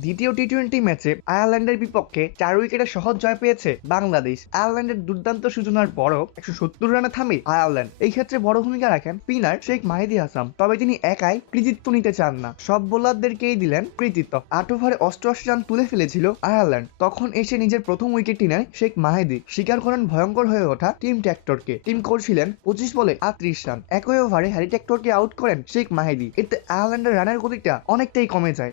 দ্বিতীয় T twenty ম্যাচে আয়ারল্যান্ডের বিপক্ষে চার উইকেটে সহজ জয় পেয়েছে বাংলাদেশ। আয়ারল্যান্ডের দুর্দান্ত সূচনার পরও একশো সত্তর রানে থামে আয়ারল্যান্ড। এই ক্ষেত্রে বড় ভূমিকা রাখেন স্পিনার শেখ মাহিদি হাসান। তবে তিনি একাই কৃতিত্ব নিতে চান না। সব বোলারদেরকেই দিলেন কৃতিত্ব। আট ওভারে অষ্টআশি রান তুলে ফেলেছিল আয়ারল্যান্ড। তখন এসে নিজের প্রথম উইকেটটি নেয় শেখ মাহিদি। স্বীকার করেন ভয়ঙ্কর হয়ে ওঠা টিম ট্যাক্টরকে টিম করছিলেন পঁচিশ বলে আটত্রিশ রান। একই ওভারে হ্যারি ট্যাক্টরকে আউট করেন শেখ মাহিদি। এতে আয়ারল্যান্ডের রানের গতিটা অনেকটাই কমে যায়।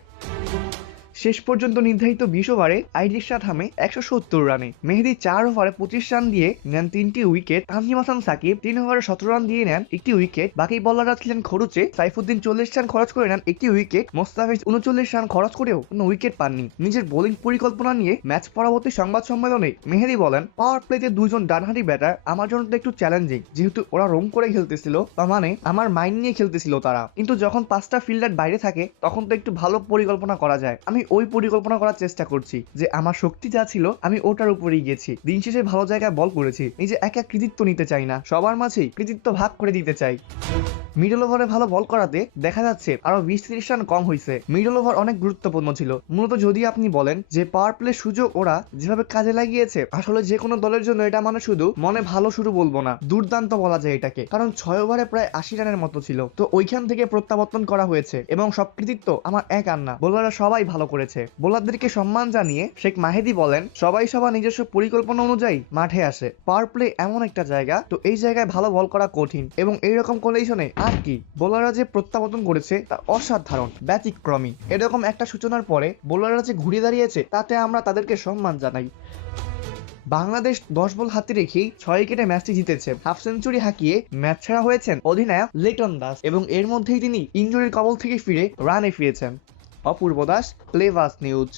শেষ পর্যন্ত নির্ধারিত বিশ ওভারে আইরিশরা থামে একশো সত্তর রানে। মেহেদি চার ওভারে পঁচিশ রান দিয়ে নেন তিনটি উইকেট। তানজিম হাসান সাকিব তিন ওভারে সতেরো রান দিয়ে নেন একটি উইকেট। বাকি বলাররা ছিলেন খরচে। সাইফুদ্দিন চল্লিশ রান খরচ করে নেন একটি উইকেট। মোস্তাফিজ উনচল্লিশ রান খরচ করেও কোনো উইকেট পাননি। নিজের বোলিং পরিকল্পনা নিয়ে ম্যাচ পরবর্তী সংবাদ সম্মেলনে মেহেদি বলেন পাওয়ার প্লেতে দুজন ডানহাতি ব্যাটার আমার জন্য তো একটু চ্যালেঞ্জিং যেহেতু ওরা রোম করে খেলতেছিল, তার মানে আমার মাইন্ড নিয়ে খেলতেছিল তারা। কিন্তু যখন পাঁচটা ফিল্ডার বাইরে থাকে, তখন তো একটু ভালো পরিকল্পনা করা যায়। আমি ওই পরিকল্পনা করার চেষ্টা করছি, যে আমার শক্তি যা ছিল আমি ওটার উপরেই গেছি। দিন শেষে ভালো জায়গায় বল করেছি, নিজে একা কৃতিত্ব নিতে চাই না, সবার মাঝেই কৃতিত্ব ভাগ করে দিতে চাই। মিডল ওভারে ভালো বল করাতে দেখা যাচ্ছে আরও বিশ ত্রিশ রান কম হয়েছে মিডল ওভার অনেক গুরুত্বপূর্ণ ছিল। মূলত যদি আপনি বলেন যে পাওয়ার প্লে সুযোগ ওরা যেভাবে কাজে লাগিয়েছে, আসলে যে কোনো দলের জন্য এটা মানে শুধু মনে ভালো শুরু বলব না, দুর্দান্ত বলা যায় এটাকে। কারণ ছয় ওভারে প্রায় আশি রানের মতো ছিল। তো ওইখান থেকে প্রত্যাবর্তন করা হয়েছে এবং সব কৃতিত্ব আমার এক আন্না বোলাররা সবাই ভালো করেছে। বোলারদেরকে সম্মান জানিয়ে শেখ মাহেদি বলেন, সবাই সবার নিজস্ব পরিকল্পনা অনুযায়ী মাঠে আসে। পাওয়ার প্লে এমন একটা জায়গা, তো এই জায়গায় ভালো বল করা কঠিন এবং এইরকম কন্ডিশনে আর কি? বোলাররা যে প্রত্যাবর্তন করেছে, তা অসাধারণ, ব্যতিক্রমী। এরকম একটা সূচনার পরে বোলাররা যে ঘুরে দাঁড়িয়েছে, তাতে আমরা তাদেরকে সম্মান জানাই। বাংলাদেশ দশ বল হাতে রেখেই ছয় উইকেটে ম্যাচটি জিতেছে। হাফ সেঞ্চুরি হাঁকিয়ে ম্যাচ ছাড়া হয়েছেন অধিনায়ক লিটন দাস এবং এর মধ্যেই তিনি ইঞ্জুরির কবল থেকে ফিরে রানে ফিরেছেন। অপূর্ব দাস প্লেভাস নিউজ।